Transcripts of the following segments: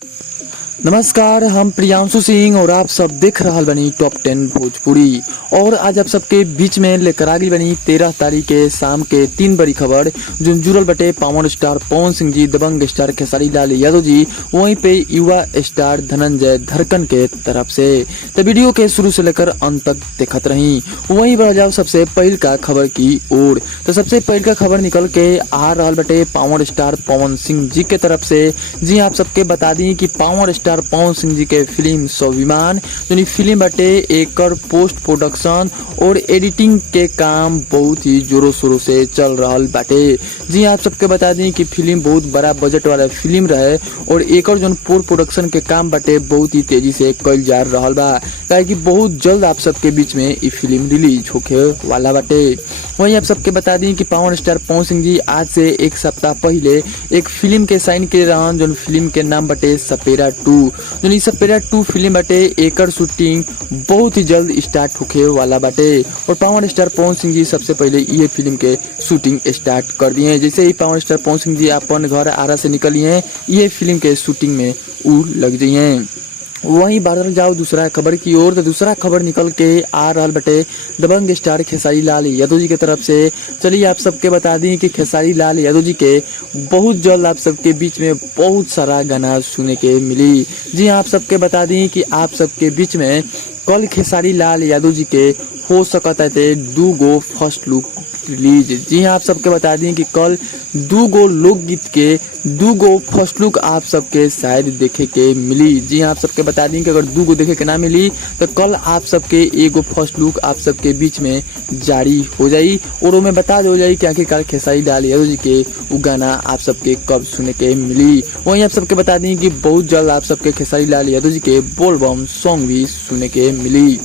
नमस्कार, हम प्रियांशु सिंह और आप सब देख रहा बनी टॉप 10 भोजपुरी। और आज आप सबके बीच में लेकर आ गई बनी 13 तारीख के शाम के 3 बड़ी खबर जो जुड़ल बटे पावर स्टार पवन सिंह जी, दबंग स्टार खेसारी लाल यादव जी, वहीं पे युवा स्टार धनंजय धड़कन के तरफ से। तो वीडियो के शुरू से लेकर अंत तक देखत रही। वहीं बढ़ जाओ सबसे पहल का खबर की ओर। तो सबसे पहल का खबर निकल के आ रहा बटे पावर स्टार पवन सिंह जी के तरफ से। जी आप सबके बता दी कि पावर स्टार पवन सिंह जी के फिल्म स्वाभिमान जो फिल्म बटे एकर पोस्ट प्रोडक्शन और एडिटिंग के काम बहुत ही जोरों शोरों से चल रहा बाटे। जी आप सबके बता दी कि फिल्म बहुत बड़ा बजट वाला फिल्म रहे और एकर जो पोस्ट प्रोडक्शन के काम बटे बहुत ही तेजी से कल जा रहा बा, काहे कि बहुत जल्द आप सबके बीच में ये फिल्म रिलीज होके वाला बाटे। वहीं आप सबके बता दी कि पावर स्टार पवन सिंह जी आज से एक सप्ताह पहले एक फिल्म के साइन के रहन जो फिल्म के नाम बटे सपेरा 2। जो सपेरा 2 फिल्म बटे एकर शूटिंग बहुत ही जल्द स्टार्ट होके वाला बाटे और पावर स्टार पवन सिंह जी सबसे पहले ये फिल्म के शूटिंग स्टार्ट कर दिए। जैसे ही पावर स्टार पवन सिंह जी अपन घर आरा से निकली हैं, ये फिल्म के शूटिंग में उ लग जाइए। वहीं बढ़ल जाओ दूसरा खबर की ओर। तो दूसरा खबर निकल के आ रहा बटे दबंग स्टार खेसारी लाल यादव जी के तरफ से। चलिए आप सबके बता दी कि खेसारी लाल यादव जी के बहुत जल्द आप सबके बीच में बहुत सारा गाना सुने के मिली। जी आप सबके बता दी कि आप सबके बीच में कल खेसारी लाल यादव जी के हो सकता है 2 गो फर्स्ट लुक रिलीज। जी आप सबके बता दें कि कल 2 गो लोकगीत के 2 गो फर्स्ट लुक आप सबके शायद देखे के मिली। जी आप सबके बता दें कि अगर 2 गो देखे के ना मिली तो कल आप सबके एगो फर्स्ट लुक आप सबके बीच में जारी हो जाई और वो में बता दो जाई कि आखिरकार खेसारी लाल यादव जी के वो गाना आप सबके कब सुने के मिली। वहीं आप सबके बता दें कि बहुत जल्द आप सबके खेसारी लाल यादव जी के बोलबम सॉन्ग भी सुने के मिली।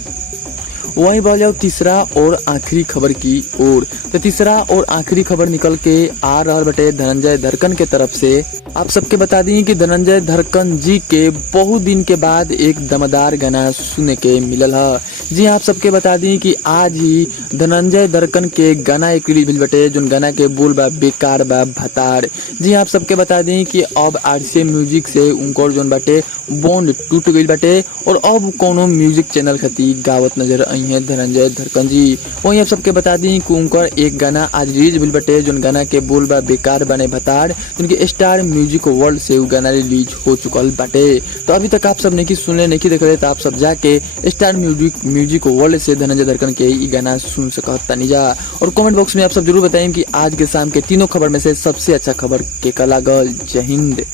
वहीं बढ़ जाओ तीसरा और आखिरी खबर की ओर। तो तीसरा और आखिरी खबर निकल के आ रहा बटे धनंजय धड़कन के तरफ से। आप सबके बता दी कि धनंजय धड़कन जी के बहुत दिन के बाद एक दमदार गाना सुने के मिलल है। जी आप सबके बता दी कि आज ही धनंजय धड़कन के गाना एक रिलीज मिल बटे जो गाना के बोल बा बेकार बा भतार। जी आप सबके बता दी कि अब RCA म्यूजिक से उनकर जो बाटे बॉन्ड टूट गई बाटे और अब कोनो म्यूजिक चैनल खातिर गावत नजर आई है धनंजय धड़कन जी। वहीं आप सबके बता दी कि उनकर एक गाना आज रिलीज मिल बटे जो गाना के बोल बा बेकार बने भतार उनके स्टार म्यूजिक वर्ल्ड से वो गाना रिलीज हो चुकल बाटे। तो अभी तक आप सब नहीं सुनले नहीं देख रहे तो आप सब जाके स्टार म्यूजिक वर्ल्ड से धनंजय धड़कन के ये गाना सुन सकता नहीं जा। और कमेंट बॉक्स में आप सब जरूर बताएं कि आज के शाम के तीनों खबर में से सबसे अच्छा खबर के का लागल। जय हिंद।